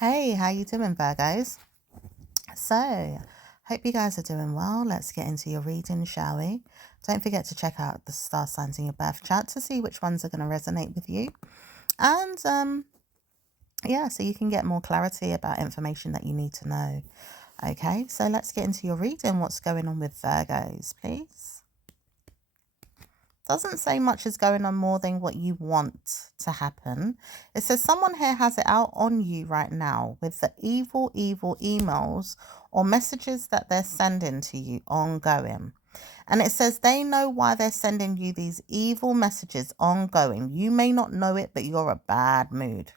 Hey, how you doing, Virgos? So, hope you guys are doing well. Let's get into your reading, shall we? Don't forget to check out the star signs in your birth chart to see which ones are going to resonate with you. And yeah, so you can get more clarity about information that you need to know. Okay, so let's get into your reading. What's going on with Virgos, please? Doesn't say much is going on more than what you want to happen. It says someone here has it out on you right now with the evil emails or messages that they're sending to you ongoing. And it says they know why they're sending you these evil messages ongoing. You may not know it, but you're a bad mood.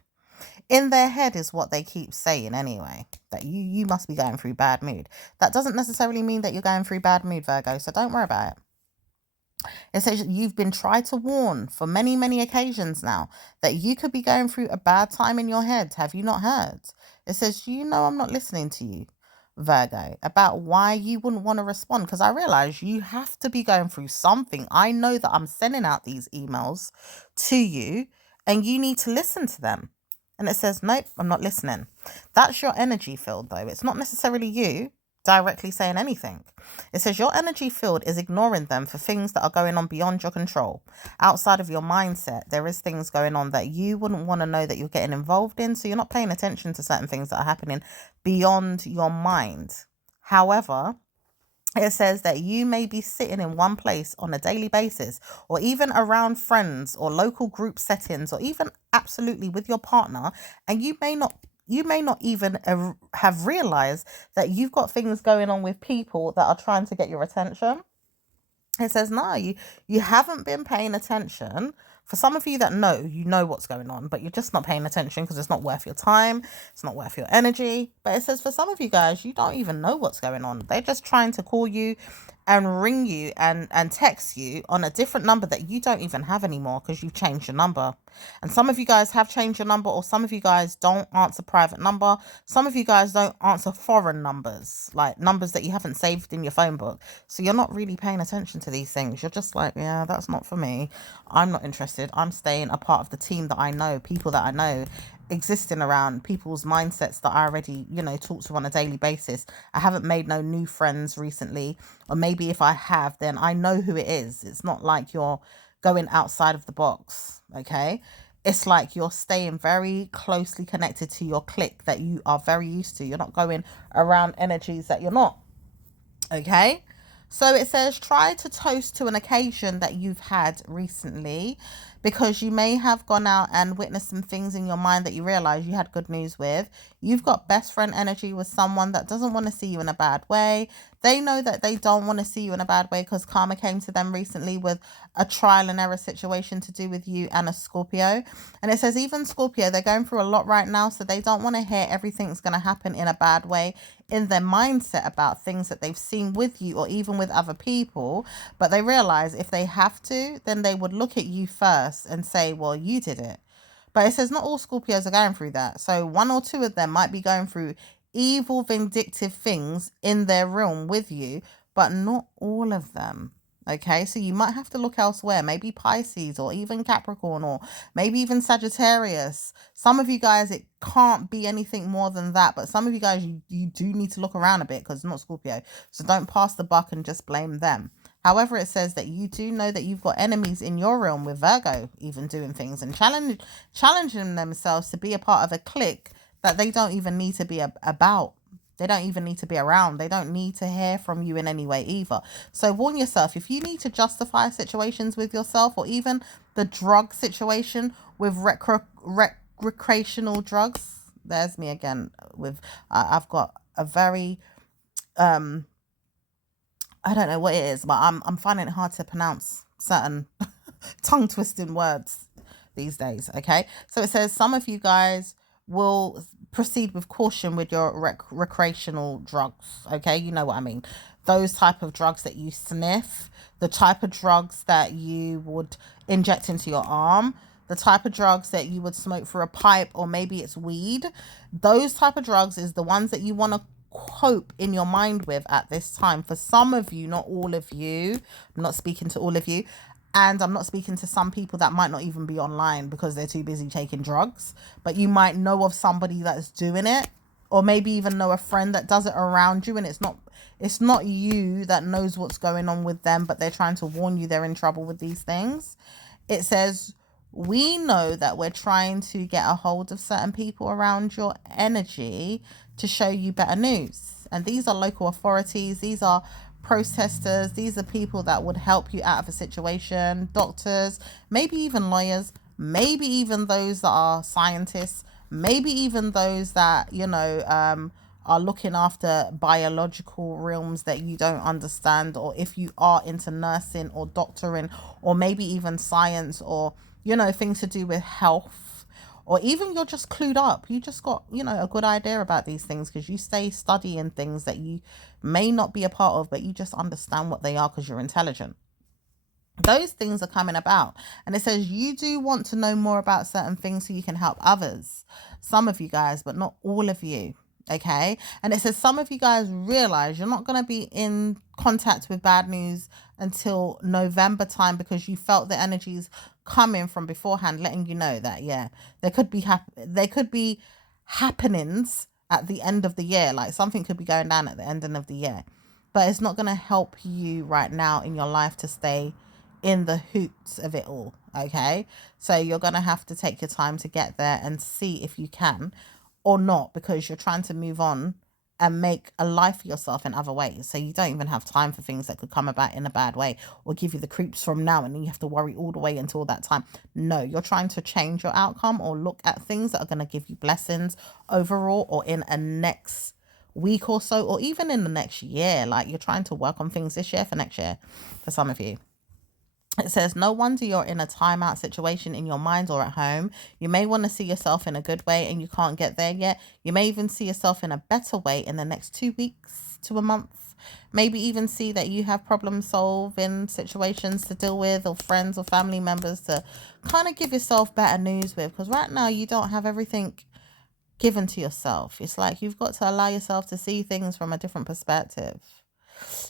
In their head is what they keep saying anyway, that you must be going through bad mood. That doesn't necessarily mean that you're going through bad mood, Virgo, so don't worry about it. It says you've been tried to warn for many, many occasions now that you could be going through a bad time in your head. Have you not heard? It says, I'm not listening to you, Virgo, about why you wouldn't want to respond, because I realize you have to be going through something. I know that I'm sending out these emails to you and you need to listen to them. And it says, nope, I'm not listening. That's your energy field, though. It's not necessarily you directly saying anything. It says your energy field is ignoring them for things that are going on beyond your control. Outside of your mindset, there is things going on that you wouldn't want to know that you're getting involved in. So you're not paying attention to certain things that are happening beyond your mind. However, it says that you may be sitting in one place on a daily basis, or even around friends or local group settings, or even absolutely with your partner, and you may not even have realized that you've got things going on with people that are trying to get your attention. It says, no, you haven't been paying attention. For some of you that you know what's going on, but you're just not paying attention because it's not worth your time. It's not worth your energy. But it says for some of you guys, you don't even know what's going on. They're just trying to call you and ring you and text you on a different number that you don't even have anymore because you've changed your number. And some of you guys have changed your number, or some of you guys don't answer private number. Some of you guys don't answer foreign numbers, like numbers that you haven't saved in your phone book. So you're not really paying attention to these things. You're just like, yeah, that's not for me. I'm not interested. I'm staying a part of the team that I know, people that I know, existing around people's mindsets that I already, talk to on a daily basis. I haven't made no new friends recently, or maybe if I have, then I know who it is. It's not like you're going outside of the box, okay? It's like you're staying very closely connected to your clique that you are very used to. You're not going around energies that you're not, okay? So it says try to toast to an occasion that you've had recently, because you may have gone out and witnessed some things in your mind that you realize you had good news with. You've got best friend energy with someone that doesn't want to see you in a bad way. They know that they don't want to see you in a bad way because karma came to them recently with a trial and error situation to do with you and a Scorpio. And it says even Scorpio, they're going through a lot right now, so they don't want to hear everything's going to happen in a bad way in their mindset about things that they've seen with you or even with other people. But they realize if they have to, then they would look at you first and say, well, you did it. But it says not all Scorpios are going through that. So one or two of them might be going through evil, vindictive things in their realm with you, but not all of them. Okay, so you might have to look elsewhere, maybe Pisces or even Capricorn or maybe even Sagittarius. Some of you guys, it can't be anything more than that, but some of you guys, you do need to look around a bit because it's not Scorpio. So don't pass the buck and just blame them. However, it says that you do know that you've got enemies in your realm with Virgo even doing things and challenging themselves to be a part of a clique that they don't even need to be about. They don't even need to be around. They don't need to hear from you in any way either. So warn yourself. If you need to justify situations with yourself, or even the drug situation with recreational drugs, there's me again with, I've got a very, I don't know what it is, but I'm finding it hard to pronounce certain tongue twisting words these days. Okay. So it says some of you guys will proceed with caution with your recreational drugs. Okay, you know what I mean. Those type of drugs that you sniff, the type of drugs that you would inject into your arm, the type of drugs that you would smoke through a pipe, or maybe it's weed. Those type of drugs is the ones that you want to cope in your mind with at this time. For some of you, not all of you, I'm not speaking to all of you. And I'm not speaking to some people that might not even be online because they're too busy taking drugs, but you might know of somebody that's doing it, or maybe even know a friend that does it around you, and it's not you that knows what's going on with them, but they're trying to warn you they're in trouble with these things. It says, we know that we're trying to get a hold of certain people around your energy to show you better news. And these are local authorities, these are protesters, these are people that would help you out of a situation, doctors, maybe even lawyers, maybe even those that are scientists, maybe even those that, are looking after biological realms that you don't understand, or if you are into nursing or doctoring, or maybe even science, or things to do with health, or even you're just clued up, you just got a good idea about these things because you stay studying things that you may not be a part of, but you just understand what they are because you're intelligent. Those things are coming about, and it says you do want to know more about certain things so you can help others, some of you guys, but not all of you. Okay. And it says some of you guys realize you're not going to be in contact with bad news until November time, because you felt the energies coming from beforehand, letting you know that, yeah, there could be happenings at the end of the year. Like something could be going down at the ending of the year, but it's not going to help you right now in your life to stay in the hoots of it all. Okay. So you're going to have to take your time to get there and see if you can or not, because you're trying to move on and make a life for yourself in other ways. So you don't even have time for things that could come about in a bad way or give you the creeps from now, and then you have to worry all the way until that time. No, you're trying to change your outcome or look at things that are going to give you blessings overall, or in a next week or so, or even in the next year. Like you're trying to work on things this year for next year for some of you. It says, no wonder you're in a timeout situation in your mind or at home. You may want to see yourself in a good way and you can't get there yet. You may even see yourself in a better way in the next 2 weeks to a month. Maybe even see that you have problem solving situations to deal with, or friends or family members to kind of give yourself better news with. Because right now you don't have everything given to yourself. It's like you've got to allow yourself to see things from a different perspective.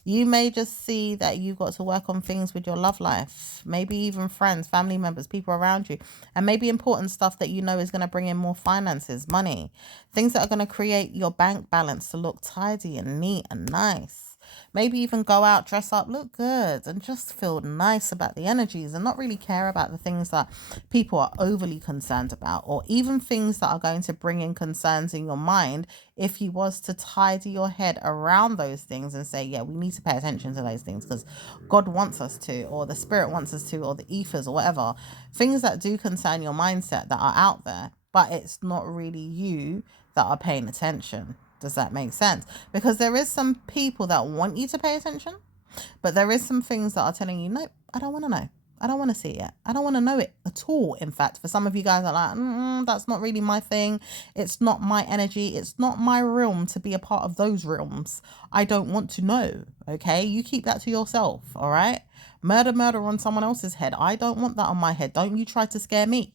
You may just see that you've got to work on things with your love life, maybe even friends, family members, people around you, and maybe important stuff that you know is going to bring in more finances, money, things that are going to create your bank balance to look tidy and neat and nice. Maybe even go out, dress up, look good, and just feel nice about the energies and not really care about the things that people are overly concerned about, or even things that are going to bring in concerns in your mind. If you was to tidy your head around those things and say, yeah, we need to pay attention to those things because God wants us to, or the spirit wants us to, or the ethers, or whatever, things that do concern your mindset that are out there, but it's not really you that are paying attention. Does that make sense? Because there is some people that want you to pay attention, but there is some things that are telling you, no, I don't want to know. I don't want to see it. I don't want to know it at all. In fact, for some of you guys are like, that's not really my thing. It's not my energy. It's not my realm to be a part of those realms. I don't want to know. Okay. You keep that to yourself. All right. Murder on someone else's head. I don't want that on my head. Don't you try to scare me.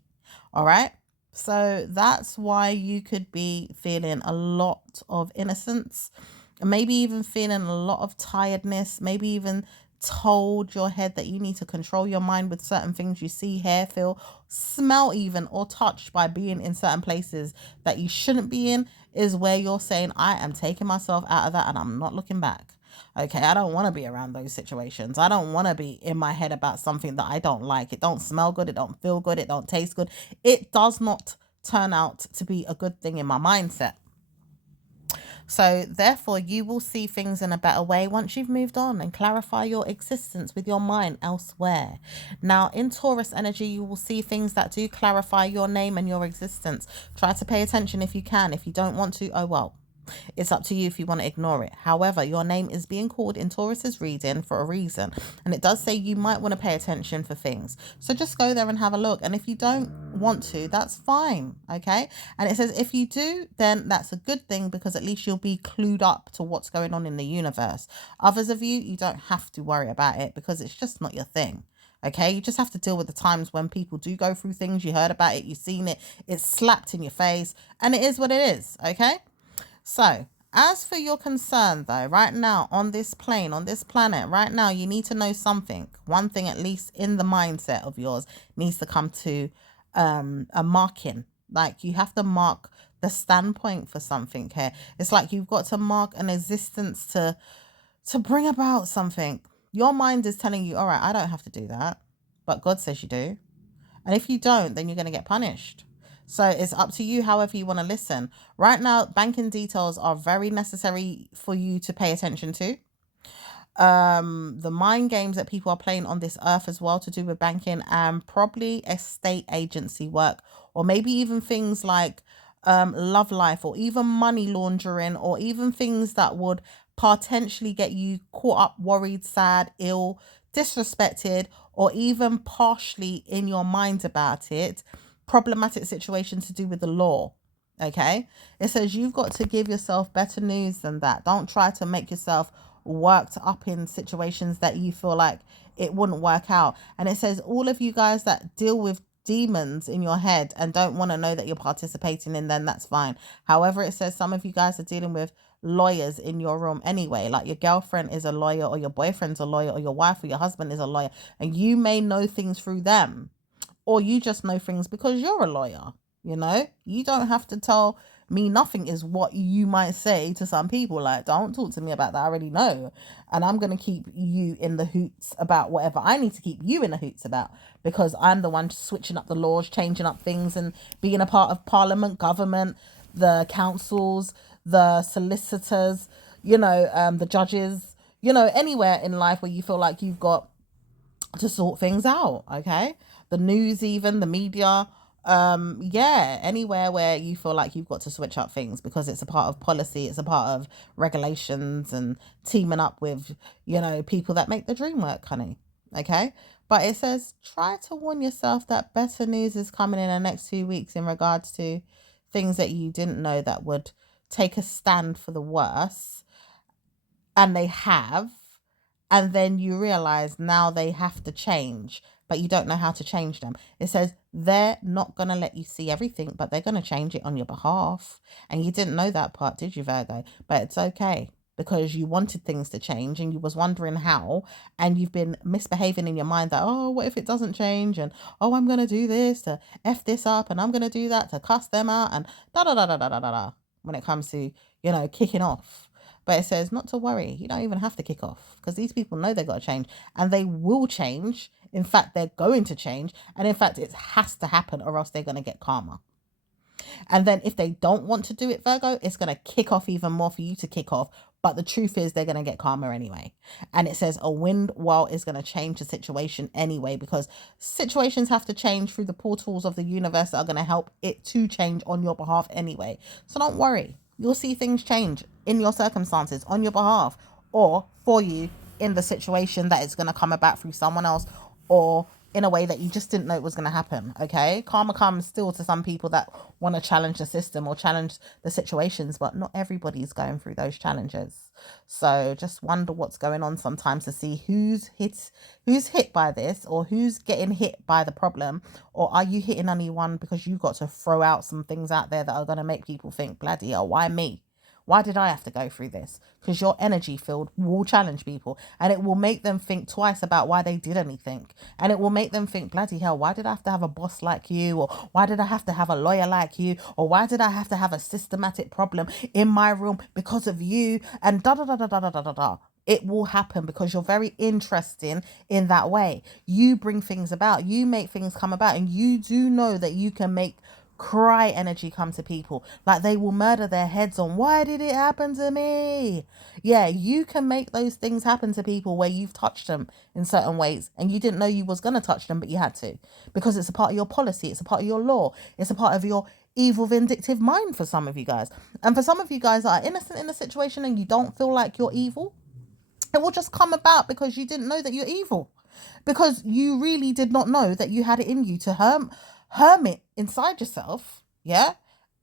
All right. So that's why you could be feeling a lot of innocence, maybe even feeling a lot of tiredness, maybe even told your head that you need to control your mind with certain things you see, hear, feel, smell even, or touch by being in certain places that you shouldn't be in, is where you're saying, I am taking myself out of that and I'm not looking back. Okay, I don't want to be around those situations. I don't want to be in my head about something that I don't like. It don't smell good. It don't feel good. It don't taste good. It does not turn out to be a good thing in my mindset. So therefore, you will see things in a better way once you've moved on and clarify your existence with your mind elsewhere. Now, in Taurus energy, you will see things that do clarify your name and your existence. Try to pay attention if you can. If you don't want to, oh well. It's up to you if you want to ignore it. However, your name is being called in Taurus's reading for a reason. And it does say you might want to pay attention for things. So just go there and have a look. And if you don't want to, that's fine. Okay. And it says if you do, then that's a good thing, because at least you'll be clued up to what's going on in the universe. Others of you, you don't have to worry about it because it's just not your thing. Okay, you just have to deal with the times when people do go through things. You heard about it, you've seen it, it's slapped in your face, and it is what it is. Okay. So, As for your concern, though, right now on this plane, on this planet, right now, you need to know something. One thing, at least in the mindset of yours, needs to come to a marking. Like you have to mark the standpoint for something here. It's like you've got to mark an existence to bring about something. Your mind is telling you, all right, I don't have to do that, but God says you do. And if you don't, then you're going to get punished. So it's up to you however you want to listen. Right now, banking details are very necessary for you to pay attention to. The mind games that people are playing on this earth as well to do with banking and probably estate agency work, or maybe even things like love life, or even money laundering, or even things that would potentially get you caught up, worried, sad, ill, disrespected, or even partially in your mind about it, problematic situations to do with the law. Okay, it says you've got to give yourself better news than that. Don't try to make yourself worked up in situations that you feel like it wouldn't work out. And it says all of you guys that deal with demons in your head and don't want to know that you're participating in them, that's fine. However, it says some of you guys are dealing with lawyers in your room anyway, like your girlfriend is a lawyer, or your boyfriend's a lawyer, or your wife or your husband is a lawyer, and you may know things through them, or you just know things because you're a lawyer. You don't have to tell me nothing, is what you might say to some people. Like, don't talk to me about that, I already know. And I'm going to keep you in the hoots about whatever I need to keep you in the hoots about, because I'm the one switching up the laws, changing up things, and being a part of parliament, government, the councils, the solicitors, the judges, anywhere in life where you feel like you've got to sort things out. Okay, the news, even the media, anywhere where you feel like you've got to switch up things because it's a part of policy, it's a part of regulations, and teaming up with people that make the dream work, honey. Okay, but it says try to warn yourself that better news is coming in the next 2 weeks in regards to things that you didn't know that would take a stand for the worse, and they have, and then you realize now they have to change, but you don't know how to change them. It says they're not going to let you see everything, but they're going to change it on your behalf. And you didn't know that part, did you, Virgo? But it's okay, because you wanted things to change and you was wondering how, and you've been misbehaving in your mind that, oh, what if it doesn't change? And, oh, I'm going to do this to F this up, and I'm going to do that to cuss them out, and da da da da da da da da, when it comes to, kicking off. But it says not to worry. You don't even have to kick off, because these people know they've got to change, and they will change. In fact, they're going to change. And in fact, it has to happen, or else they're going to get karma. And then if they don't want to do it, Virgo, it's going to kick off even more for you to kick off. But the truth is they're going to get karma anyway. And it says a wind well is going to change the situation anyway, because situations have to change through the portals of the universe that are going to help it to change on your behalf anyway. So don't worry. You'll see things change in your circumstances on your behalf, or for you in the situation that it's going to come about through someone else, or in a way that you just didn't know it was going to happen. Okay, karma comes still to some people that want to challenge the system or challenge the situations, but not everybody's going through those challenges. So just wonder what's going on sometimes to see who's hit by this, or who's getting hit by the problem, or are you hitting anyone because you got to throw out some things out there that are going to make people think, bloody hell, why me? Why did I have to go through this? Because your energy field will challenge people, and it will make them think twice about why they did anything. And it will make them think, bloody hell, why did I have to have a boss like you? Or why did I have to have a lawyer like you? Or why did I have to have a systematic problem in my room because of you? And da da da da da da da da da. It will happen because you're very interesting in that way. You bring things about, you make things come about, and you do know that you can make cry energy come to people. Like they will murder their heads on, why did it happen to me? Yeah, you can make those things happen to people where you've touched them in certain ways and you didn't know you was going to touch them, but you had to, because it's a part of your policy, it's a part of your law, it's a part of your evil vindictive mind for some of you guys. And for some of you guys that are innocent in a situation and you don't feel like you're evil, it will just come about because you didn't know that you're evil, because you really did not know that you had it in you to hermit inside yourself, yeah,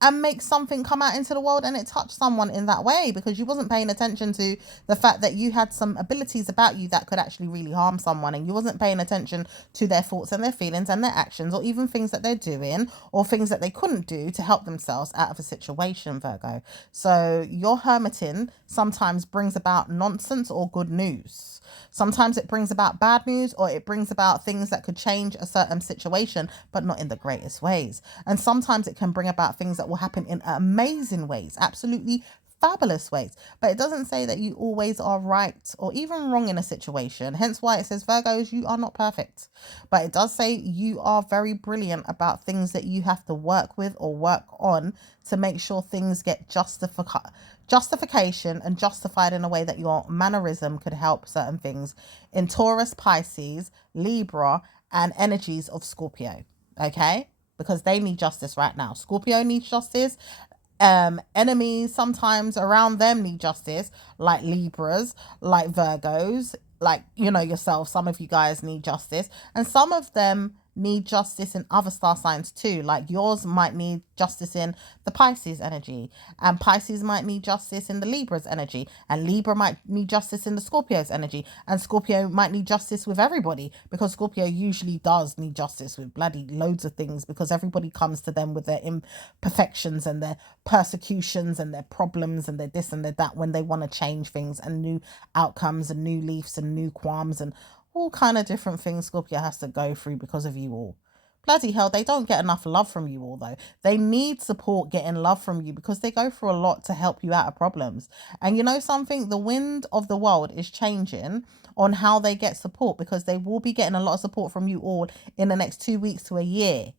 and make something come out into the world and it touched someone in that way, because you wasn't paying attention to the fact that you had some abilities about you that could actually really harm someone, and you wasn't paying attention to their thoughts and their feelings and their actions, or even things that they're doing or things that they couldn't do to help themselves out of a situation, Virgo. So your hermiting sometimes brings about nonsense or good news. Sometimes it brings about bad news, or it brings about things that could change a certain situation, but not in the greatest ways. And sometimes it can bring about things that will happen in amazing ways, absolutely fabulous ways. But it doesn't say that you always are right or even wrong in a situation. Hence why it says, Virgos, you are not perfect. But it does say you are very brilliant about things that you have to work with or work on to make sure things get justification and justified in a way that your mannerism could help certain things in Taurus, Pisces, Libra, and energies of Scorpio. Okay? Because they need justice right now. Scorpio needs justice. Enemies sometimes around them need justice, like Libras, like Virgos, like, you know, yourself. Some of you guys need justice, and some of them need justice in other star signs too. Like yours might need justice in the Pisces energy, and Pisces might need justice in the Libra's energy, and Libra might need justice in the Scorpio's energy, and Scorpio might need justice with everybody, because Scorpio usually does need justice with bloody loads of things, because everybody comes to them with their imperfections and their persecutions and their problems and their this and their that when they want to change things and new outcomes and new leaves and new qualms and all kind of different things Scorpio has to go through because of you all. Bloody hell, they don't get enough love from you all though. They need support getting love from you, because they go through a lot to help you out of problems. And you know something? The wind of the world is changing on how they get support, because they will be getting a lot of support from you all in the next 2 weeks to a year.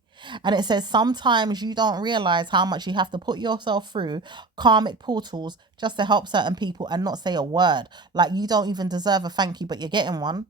And it says sometimes you don't realize how much you have to put yourself through karmic portals just to help certain people and not say a word. Like you don't even deserve a thank you, but you're getting one.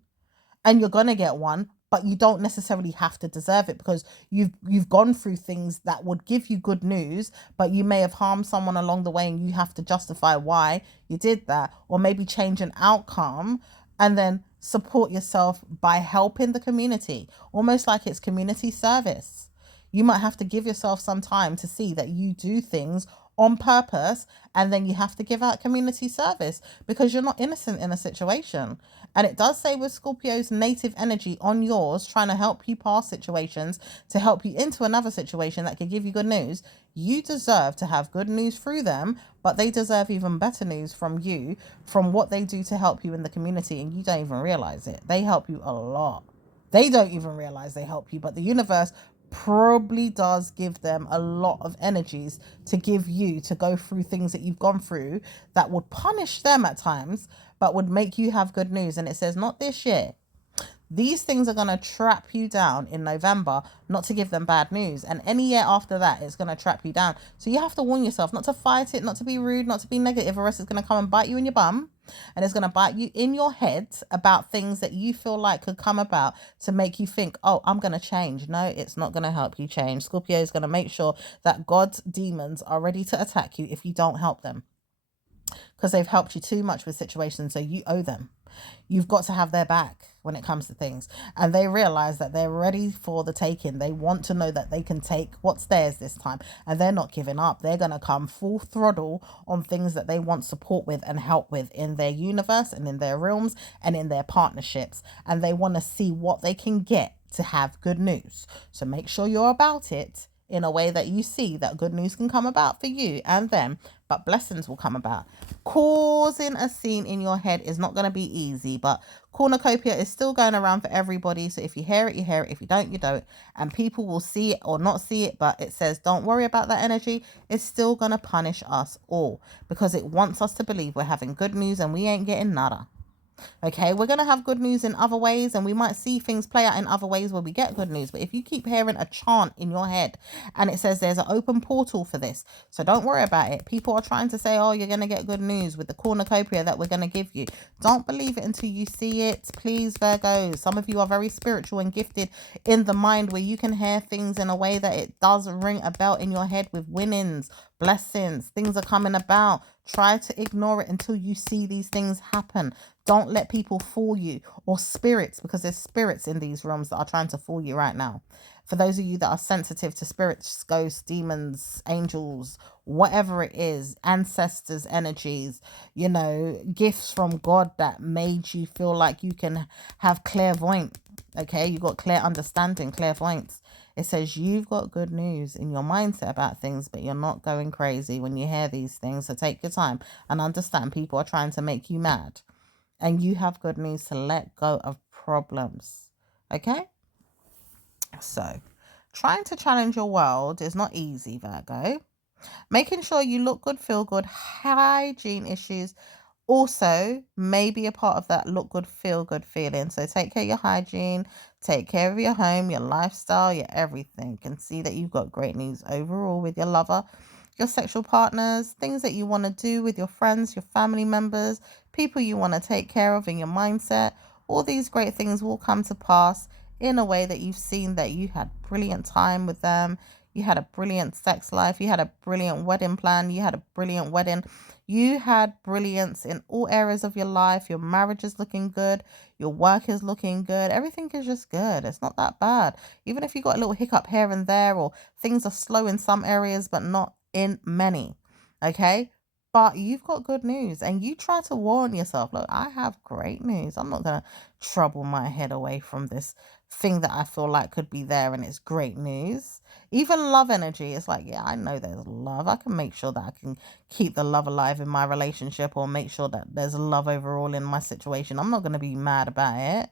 And you're going to get one, but you don't necessarily have to deserve it, because you've gone through things that would give you good news, but you may have harmed someone along the way, and you have to justify why you did that, or maybe change an outcome and then support yourself by helping the community, almost like it's community service. You might have to give yourself some time to see that you do things on purpose, and then you have to give out community service because you're not innocent in a situation. And it does say with Scorpio's native energy on yours, trying to help you past situations to help you into another situation that could give you good news. You deserve to have good news through them, but they deserve even better news from you, from what they do to help you in the community, and you don't even realize it. They help you a lot. They don't even realize they help you, but the universe probably does give them a lot of energies to give you to go through things that you've gone through that would punish them at times, but would make you have good news. And it says not this year. These things are going to trap you down in November, not to give them bad news. And any year after that, it's going to trap you down. So you have to warn yourself not to fight it, not to be rude, not to be negative, or else it's going to come and bite you in your bum. And it's going to bite you in your head about things that you feel like could come about to make you think, oh, I'm going to change. No, it's not going to help you change. Scorpio is going to make sure that God's demons are ready to attack you if you don't help them, because they've helped you too much with situations, so you owe them. You've got to have their back when it comes to things. And they realize that they're ready for the taking. They want to know that they can take what's theirs this time. And they're not giving up. They're going to come full throttle on things that they want support with and help with in their universe and in their realms and in their partnerships. And they want to see what they can get to have good news. So make sure you're about it in a way that you see that good news can come about for you and them, but blessings will come about. Causing a scene in your head is not going to be easy, but cornucopia is still going around for everybody. So if you hear it, you hear it. If you don't, you don't. And people will see it or not see it, but it says don't worry about that energy. It's still going to punish us all because it wants us to believe we're having good news and we ain't getting nada. Okay, we're going to have good news in other ways, and we might see things play out in other ways where we get good news. But if you keep hearing a chant in your head and it says there's an open portal for this, so don't worry about it. People are trying to say, oh, you're going to get good news with the cornucopia that we're going to give you. Don't believe it until you see it, please, Virgos. Some of you are very spiritual and gifted in the mind where you can hear things in a way that it does ring a bell in your head with winnings, blessings, things are coming about. Try to ignore it until you see these things happen. Don't let people fool you, or spirits, because there's spirits in these rooms that are trying to fool you right now. For those of you that are sensitive to spirits, ghosts, demons, angels, whatever it is, ancestors, energies, gifts from God that made you feel like you can have clairvoyant. Okay, you got clear understanding, clairvoyance. It says you've got good news in your mindset about things, but you're not going crazy when you hear these things. So take your time and understand people are trying to make you mad. And you have good news to let go of problems. Okay? So, trying to challenge your world is not easy, Virgo. Making sure you look good, feel good, hygiene issues also may be a part of that look good, feel good feeling. So take care of your hygiene, take care of your home, your lifestyle, your everything. And see that you've got great news overall with your lover, your sexual partners, things that you want to do with your friends, your family members, people you want to take care of in your mindset. All these great things will come to pass in a way that you've seen that you had brilliant time with them. You had a brilliant sex life. You had a brilliant wedding plan. You had a brilliant wedding. You had brilliance in all areas of your life. Your marriage is looking good. Your work is looking good. Everything is just good. It's not that bad. Even if you got a little hiccup here and there, or things are slow in some areas, but not in many. Okay? But you've got good news, and you try to warn yourself, look, I have great news. I'm not going to trouble my head away from this thing that I feel like could be there, and it's great news. Even love energy, it's like, yeah, I know there's love. I can make sure that I can keep the love alive in my relationship, or make sure that there's love overall in my situation. I'm not going to be mad about it.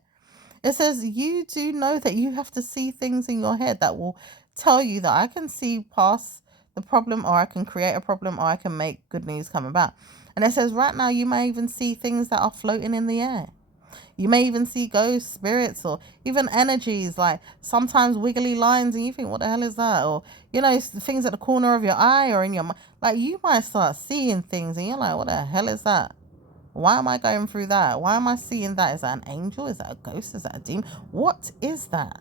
It says you do know that you have to see things in your head that will tell you that I can see past the problem, or I can create a problem, or I can make good news come about. And it says right now you may even see things that are floating in the air. You may even see ghosts, spirits, or even energies, like sometimes wiggly lines, and you think, what the hell is that? Or, things at the corner of your eye or in your mind. Like, you might start seeing things, and you're like, what the hell is that? Why am I going through that? Why am I seeing that? Is that an angel? Is that a ghost? Is that a demon? What is that?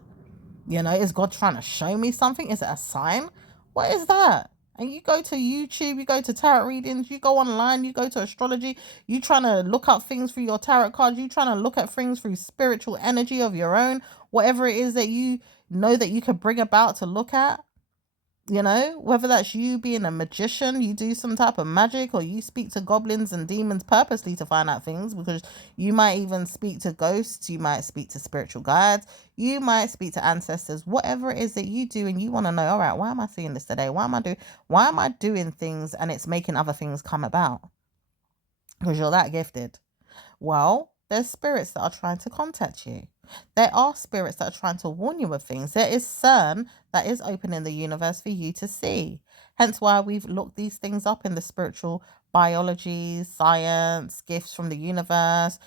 Is God trying to show me something? Is it a sign? What is that? And you go to YouTube, you go to tarot readings, you go online, you go to astrology, you trying to look up things through your tarot cards, you trying to look at things through spiritual energy of your own, whatever it is that you know that you could bring about to look at. Whether that's you being a magician, you do some type of magic, or you speak to goblins and demons purposely to find out things, because you might even speak to ghosts, you might speak to spiritual guides, you might speak to ancestors, whatever it is that you do, and you want to know, all right, why am I seeing this today? Why am I doing things and it's making other things come about? Because you're that gifted. Well, there's spirits that are trying to contact you. There are spirits that are trying to warn you of things. There is CERN that is open in the universe for you to see. Hence why we've looked these things up in the spiritual biology, science, gifts from the universe,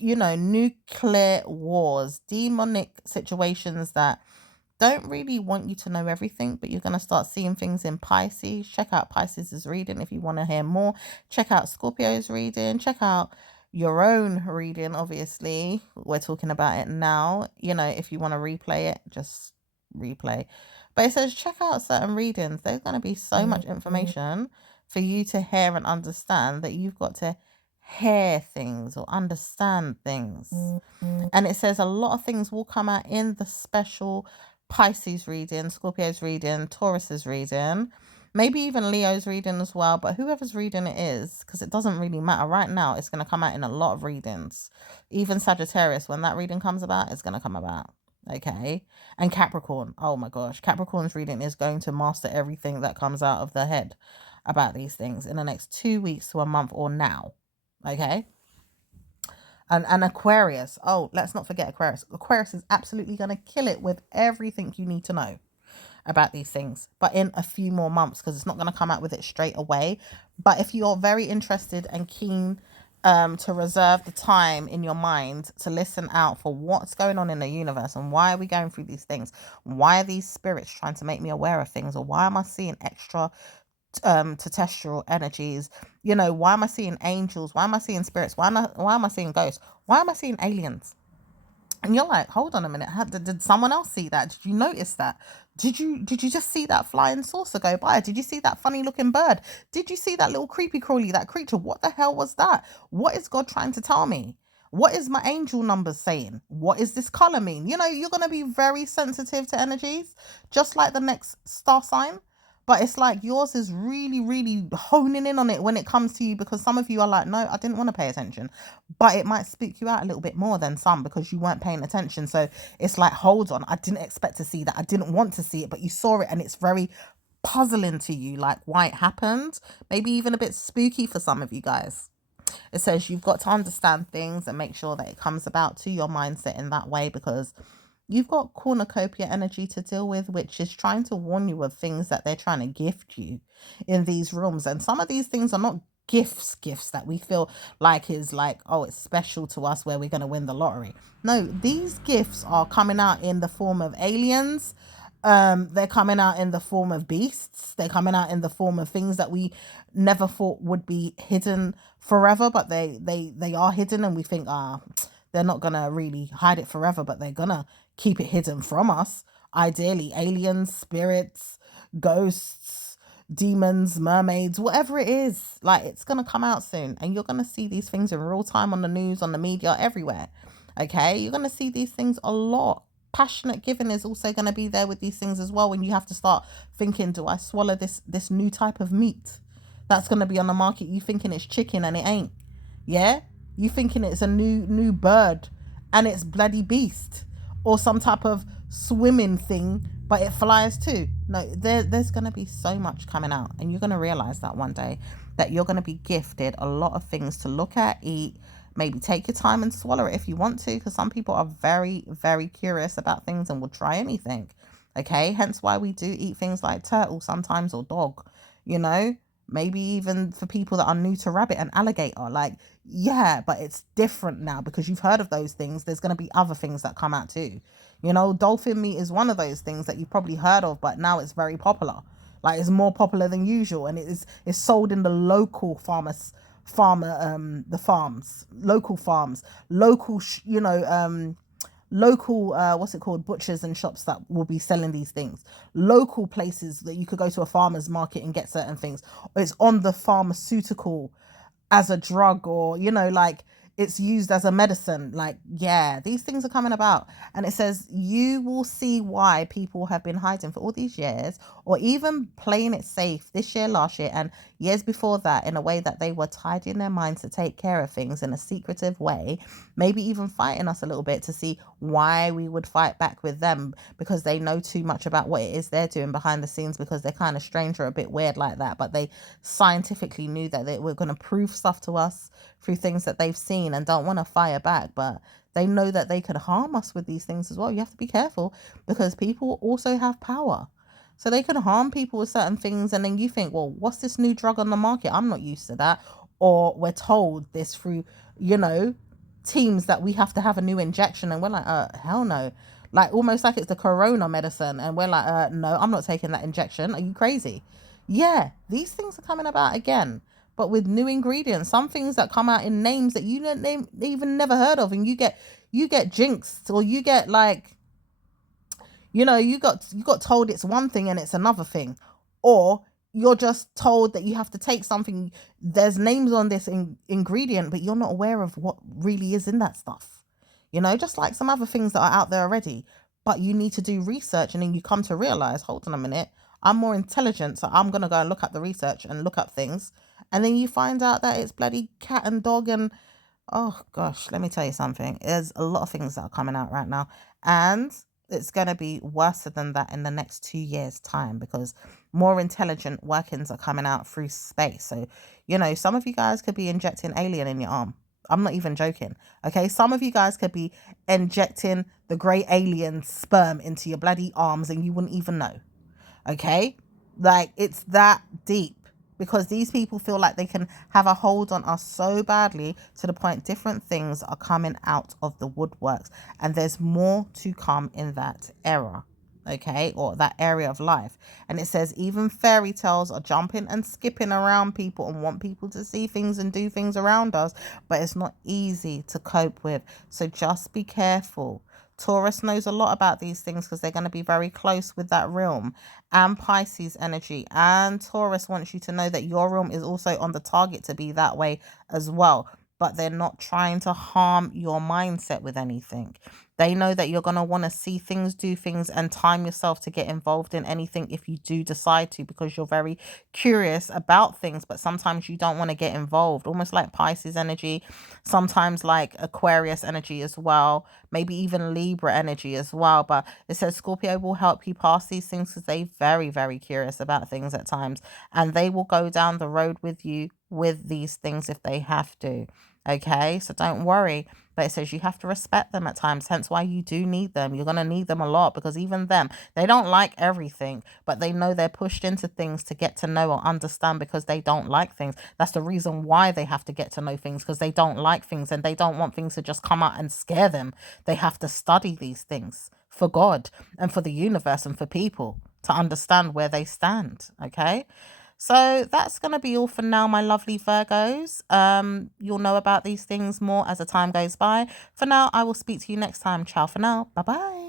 nuclear wars, demonic situations that don't really want you to know everything, but you're going to start seeing things in Pisces. Check out Pisces' reading if you want to hear more. Check out Scorpio's reading. Check out your own reading, obviously. We're talking about it now. If you want to replay it, just replay. But it says check out certain readings. There's going to be so much information for you to hear and understand that you've got to hear things or understand things. And it says a lot of things will come out in the special Pisces reading, Scorpio's reading, Taurus's reading, maybe even Leo's reading as well. But whoever's reading it is, because it doesn't really matter. Right now, it's going to come out in a lot of readings. Even Sagittarius, when that reading comes about, it's going to come about. Okay. And Capricorn. Oh my gosh. Capricorn's reading is going to master everything that comes out of their head about these things in the next 2 weeks to a month or now. Okay. And Aquarius. Oh, let's not forget Aquarius. Aquarius is absolutely going to kill it with everything you need to know about these things, but in a few more months, because it's not going to come out with it straight away. But if you're very interested and keen to reserve the time in your mind to listen out for what's going on in the universe and why are we going through these things, why are these spirits trying to make me aware of things, or why am I seeing extra terrestrial energies, why am I seeing angels, why am I seeing spirits, why am I seeing ghosts, why am I seeing aliens? And you're like, hold on a minute, did someone else see that? Did you notice that? Did you just see that flying saucer go by? Did you see that funny looking bird? Did you see that little creepy crawly, that creature? What the hell was that? What is God trying to tell me? What is my angel number saying? What is this color mean? You know, you're going to be very sensitive to energies, just like the next star sign. But it's like yours is really, really honing in on it when it comes to you, because some of you are like, no, I didn't want to pay attention. But it might spook you out a little bit more than some because you weren't paying attention. So it's like, hold on, I didn't expect to see that. I didn't want to see it, but you saw it and it's very puzzling to you, like why it happened. Maybe even a bit spooky for some of you guys. It says you've got to understand things and make sure that it comes about to your mindset in that way, because you've got cornucopia energy to deal with, which is trying to warn you of things that they're trying to gift you in these rooms. And some of these things are not gifts that we feel like is like, oh, it's special to us where we're going to win the lottery. No, these gifts are coming out in the form of aliens. They're coming out in the form of beasts. They're coming out in the form of things that we never thought would be hidden forever, but they are hidden, and we think, they're not gonna really hide it forever, but they're gonna keep it hidden from us. Ideally, aliens, spirits, ghosts, demons, mermaids, whatever it is, like it's gonna come out soon, and you're gonna see these things in real time on the news, on the media, everywhere. Okay, you're gonna see these things a lot. Passionate giving is also going to be there with these things as well, when you have to start thinking, do I swallow this new type of meat that's going to be on the market? You thinking it's chicken and it ain't. Yeah, you thinking it's a new bird and it's bloody beast, or some type of swimming thing but it flies too. No, there's going to be so much coming out, and you're going to realize that one day, that you're going to be gifted a lot of things to look at, eat. Maybe take your time and swallow it if you want to, because some people are very, very curious about things and will try anything. Okay, hence why we do eat things like turtle sometimes, or dog, you know, maybe even for people that are new to rabbit and alligator. Like, yeah, but it's different now because you've heard of those things. There's going to be other things that come out too. You know, dolphin meat is one of those things that you've probably heard of, but now it's very popular. Like, it's more popular than usual, and it's sold in the local the farms, local farms, local local what's it called, butchers and shops that will be selling these things, local places that you could go to a farmer's market and get certain things, or it's on the pharmaceutical as a drug, or you know, like it's used as a medicine. Like, yeah, these things are coming about. And it says you will see why people have been hiding for all these years, or even playing it safe this year, last year, and years before that, in a way that they were tidying their minds to take care of things in a secretive way, maybe even fighting us a little bit to see why we would fight back with them, because they know too much about what it is they're doing behind the scenes, because they're kind of strange or a bit weird like that. But they scientifically knew that they were going to prove stuff to us through things that they've seen, and don't want to fire back, but they know that they could harm us with these things as well. You have to be careful, because people also have power. So they can harm people with certain things, and then you think, well, what's this new drug on the market? I'm not used to that. Or we're told this through, you know, teams that we have to have a new injection, and we're like, hell no. Like, almost like it's the corona medicine, and we're like, no, I'm not taking that injection. Are you crazy? Yeah, these things are coming about again, but with new ingredients. Some things that come out in names that you didn't even never heard of, and you get jinxed, or you get like, you know, you got told it's one thing and it's another thing, or you're just told that you have to take something. There's names on this ingredient, but you're not aware of what really is in that stuff. You know, just like some other things that are out there already, but you need to do research, and then you come to realize, hold on a minute, I'm more intelligent, so I'm gonna go and look up the research and look up things, and then you find out that it's bloody cat and dog. And oh gosh, let me tell you something. There's a lot of things that are coming out right now, and it's going to be worse than that in the next 2 years' time, because more intelligent workings are coming out through space. So, you know, some of you guys could be injecting alien in your arm. I'm not even joking. Okay, some of you guys could be injecting the grey alien sperm into your bloody arms, and you wouldn't even know. Okay, like, it's that deep, because these people feel like they can have a hold on us so badly, to the point different things are coming out of the woodworks, and there's more to come in that era, okay, or that area of life. And it says even fairy tales are jumping and skipping around people and want people to see things and do things around us, but it's not easy to cope with. So just be careful. Taurus knows a lot about these things, because they're going to be very close with that realm, and Pisces energy. And Taurus wants you to know that your realm is also on the target to be that way as well. but they're not trying to harm your mindset with anything. They know that you're going to want to see things, do things, and time yourself to get involved in anything if you do decide to, because you're very curious about things, but sometimes you don't want to get involved, almost like Pisces energy, sometimes like Aquarius energy as well, maybe even Libra energy as well. But it says Scorpio will help you pass these things because they're very, very curious about things at times, and they will go down the road with you with these things if they have to. Okay, so don't worry. But it says you have to respect them at times, hence why you do need them. You're going to need them a lot, because even them, they don't like everything, but they know they're pushed into things to get to know or understand, because they don't like things. That's the reason why they have to get to know things, because they don't like things and they don't want things to just come out and scare them. They have to study these things for God and for the universe and for people to understand where they stand. Okay. So that's going to be all for now, my lovely Virgos. You'll know about these things more as the time goes by. For now, I will speak to you next time. Ciao for now. Bye bye.